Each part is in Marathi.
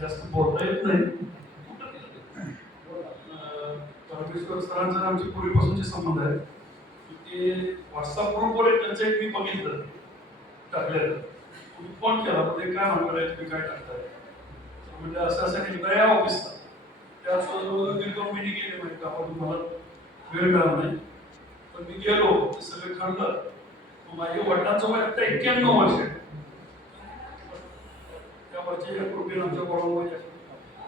जास्त बोलता येत नाही. अं, परमेश्वर सरांचं आमचे पूर्वीपासूनचे संबंध आहेत. ते व्हॉट्सअप ग्रुपवर एक त्यांचं एक मी बघितलं टाकलेलं. तुम्ही फोन केला ते काय म्हणणार आहे तुम्ही काय टाकताय? म्हणजे असं असं की का या ऑफिसला त्याचबरोबर मी दोन महिने गेले माहिती का आपण तुम्हाला वेळ मिळाला नाही. पण मी गेलो ते सगळे ठरलं. माझ्या वडिलांचं वय आता एक्क्याण्णव वर्ष आहे. त्या वरच्या आमच्या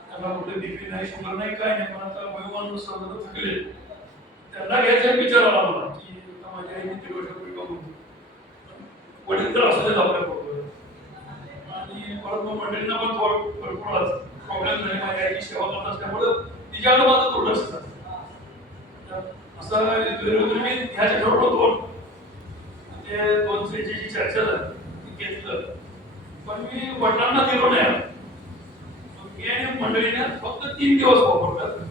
त्यांना कुठे बीपी नाही शुगर नाही काय नाही. पण आता वयोमान सगळं थकले त्यांना घ्यायचा विचार आला मला की माझ्या आई दीड वर्षापूर्वी बघून. वडील तर असू देत आपल्या बरोबर. आणि परत मग मंडळींना पण भरपूर प्रॉब्लेम नाही माझ्या आईची सेवा करत असल्यामुळं तिच्याकडे माझं थोडं असतं. असं मी ह्याच्या ठरवलं होतो ते दोन जी चर्चा झाली ती घेतलं. पण मी वडिलांना दिलो नाही. आणि मंडळीने फक्त तीन दिवस वापरलं.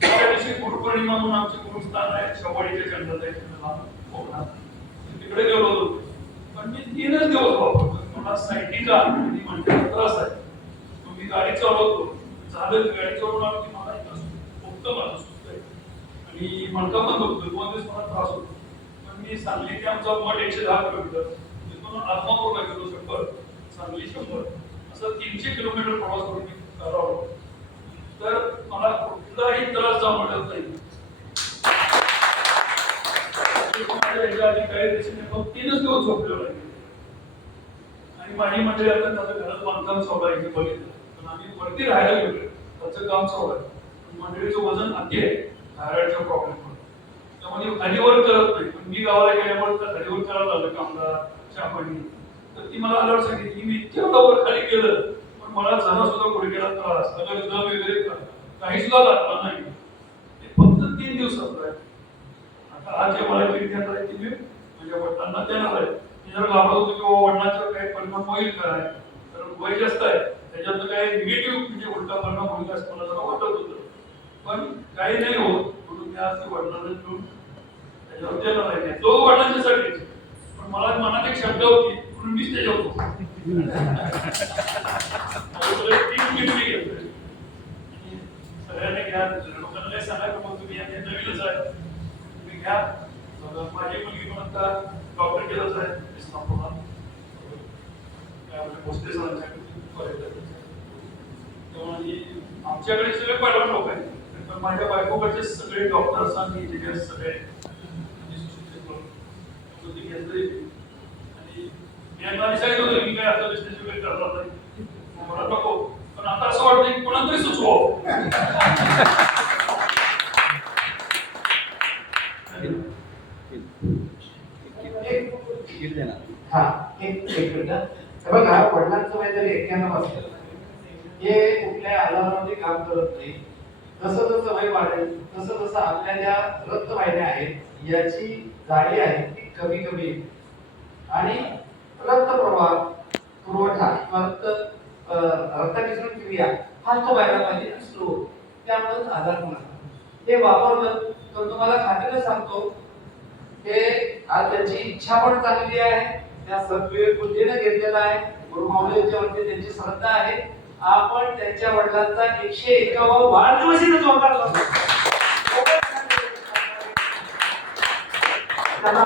त्या दिवशी गुरुपौर्णिमा म्हणून आमचे गुरुस्थान आहे. शवाडीच्या चंद्रात आहे कोकणात तिकडे गेलो होतो. पण मी तीनच दिवस वापरतो. मला सायटिका आणि म्हणते त्रास आहे. मी गाडी चालवतो. झालं गाडी चालवून आलो की मला फक्त मला सुचतंय आणि मणका पण दुखतोय. दोन दिवस मला त्रास होतो. पण मी सांगली की आमचा मठ एकशे दहा किलोमीटर. तिथून आत्मापूरला गेलो शंभर. असं तीनशे किलोमीटर प्रवास करून मी करावं तर मला कुठलाही त्रास जाणवत नाही. माझ्या आधी काही दिवसांनी फक्त तीनच दिवस झोपलेलो आहे आणि माझी मंडळी आता त्याचं घरात बांधकाम सोडायचं बघितलं. पण आम्ही वरती राहायला गेलो. त्याचं काम चालू मंडळीचं वजन अति आहे. थायरॉइडच्या प्रॉब्लेम त्यामुळे खालीवर करत नाही. पण मी गावाला गेल्यामुळे त्या खालीवर करायला लागलं. कामदार शापणी ती मला आल्यावर सांगितली मी इतक्या वर खाली केलं पण मला जरा सुद्धा गुडघ्याला त्रास सगळं दम वगैरे काही सुद्धा लागला नाही. ते फक्त तीन दिवसात आहे आता आज जे मला किट आहे ती मी माझ्या वडिलांना देणार आहे मी जर लाभला होतो किंवा वडिलांचा काही परिणाम होईल काय कारण वय जास्त आहे. त्याच्यात काही निगेटिव्ह म्हणजे उलटा परिणाम होईल असं मला जरा वाटत होतं. पण काही नाही होत. म्हणून मी आज वडिलांना घेऊन त्याच्यावर देणार आहे. तो वडिलांच्यासाठी. पण मला मनात एक शब्द होती मीच त्याच्यावर होतो. घ्या लोकांना सांगायचं मग तुम्ही आणि नवीनच आहे तुम्ही घ्या माझी मुलगी पण आता डॉक्टर केलंच आहे इस्लामपूरला सरांच्याकडे कॉलेजला त्यामुळे आमच्याकडे सगळे पहिला लोक आहेत पण माझ्या बायकोकडचे सगळे डॉक्टर्स आणि इंजिनियर्स सगळे म्हणजे सुशिक्षित लोक. मग ते घेतले आणि मी यांना होतं काय आता बिझनेस वगैरे करणार नाही मग नको. पण आता असं वाटतं की कोणाला तरी सुचवावं हा एक एक मिनिट. हे बघा वडिलांचं वय जरी एक्क्याण्णव असलं हे कुठल्या आजारामध्ये काम करत नाही. जसं जसं वय वाढेल तसं तसं आपल्या ज्या रक्तवाहिन्या आहेत याची जाडी आहे ती कमी कमी आणि त्याबद्दल आधार होणार हे वापरलं तर तुम्हाला खात्रीनं सांगतो हे आज त्यांची इच्छा पण चांगली आहे. त्या सगळे बुद्धीने घेतलेला आहे. गुरुमाऊलीच्या वरती त्यांची श्रद्धा आहे. आपण त्यांच्या वडिलांचा एकशे एकावा वाढदिवशी जोरदार लावतो. त्यांना